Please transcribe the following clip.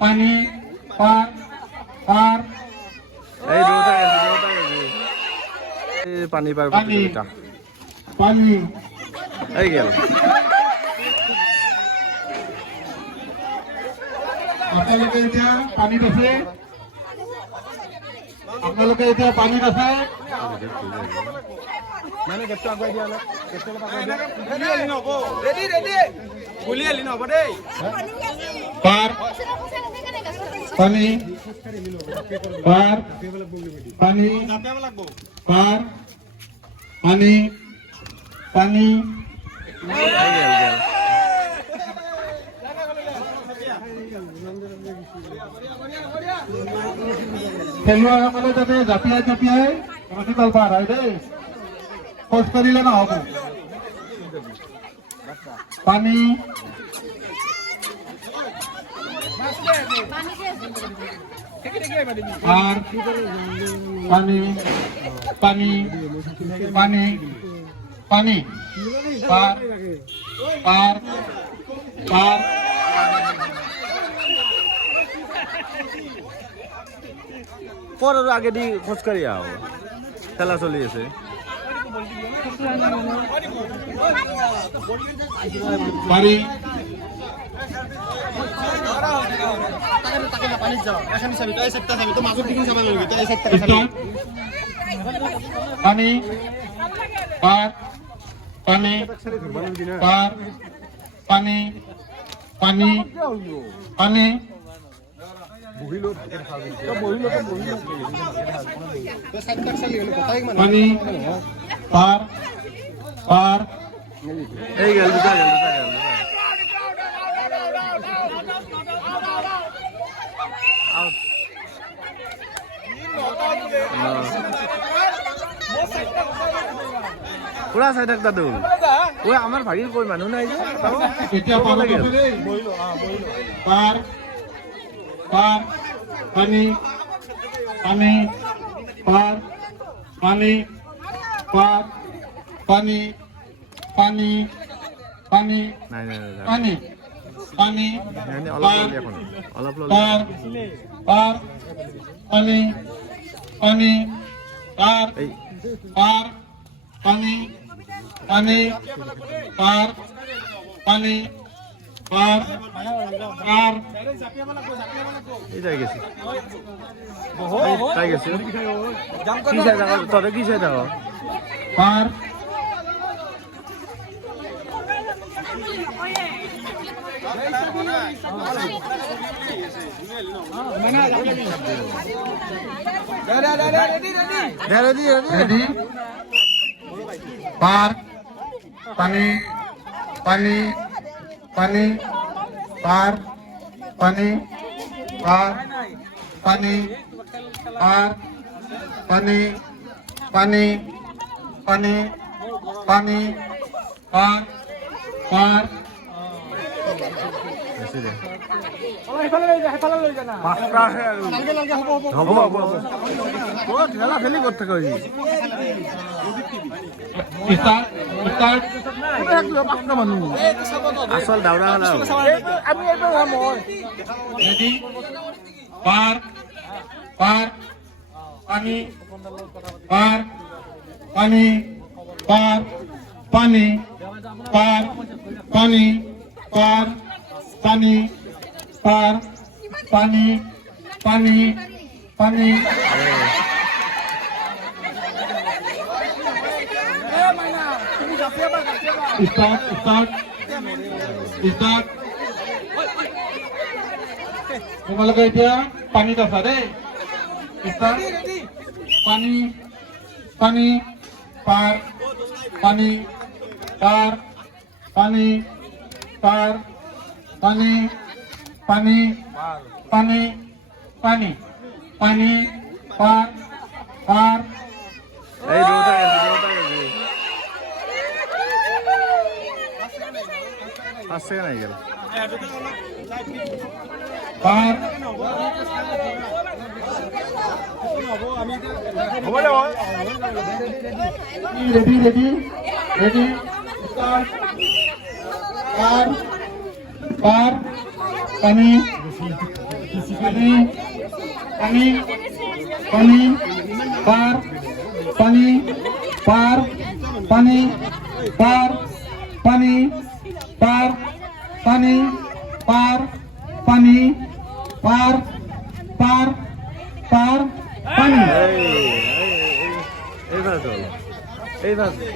পানি পার পার এই দুটা পানি পার প্রতিযোগিতা পানি এই গেল আপোনালোকে এতিয়া পানীত আছে আপোনালোকে এতিয়া পানীত আছে মানে গেটটো আগুৱাই দিয়া অলপ গেটটো অলপ আগুৱাই দিয়া গুলি নব ৰেডি ৰেডি গুলি আলি নব দেই পাৰ পানি পাৰ পানি যাতে লাগব পাৰ পানি পানি এই গেল গেল খেলুৱৈসকলে যাতে জাপিয়াই জাপিয়াই ৰছীডাল পাৰ হয় দেই খোজ কাঢ়িলে নহ'ব পানী আর পানি পানি পানি পানি পার পার পার পর আর আগে দি খোঁজকাঢ়ি আও খেলা চলি আছে পানি পানি পার পানি পার পানি পানি পানি পানি পার পার এই গেল দুটা গেল আউট পুরা চাই থাকতা তো ওই আমার ভাগির কই মানুহ নাই যে এতিয়া পানী পার পার পানি পানি পার পানি পার পানি পানি পানি নাই নাই নাই পানি পানি অলপ ললি এখন অলপ ললি পার পার পানি পানি পার এই পার পানি পানি পার পানি পার পার এই যাই গেছে তাই গেছে কি চাই থাকো তবে কি চাই থাকো পার রেডি রেডি পার পানি পানি পানি পার পানি পার পানি পার পানি পানি পানি পানি পার পার হ'ব হ'ব তোৰ ঠেলা ঠেলি ক'ত থাক স্টাৰ্ট স্টাৰ্ট আচল দাউৰা হ'লা রেডি পার পার পানি পার পানি পার পানি পার পানি পার পানি পার পানি পানি পানি স্টার্ট স্টার্ট স্টার্ট তোমালোকে এতিয়া পানীত আছা দেই স্টার্ট পানি পানি পার পানি পার পানি পার পানি পানি পানি পানি পানি পার পার এই দুটা গেছে আছে নাই গেল পার রেডি রেডি রেডি স্টার্ট পার পার পানি পানি পানি পানি পার পানি পার পানি পার পানি পার পানি পার পানি পার পার পার পানি এইভাবে চল এইভাবে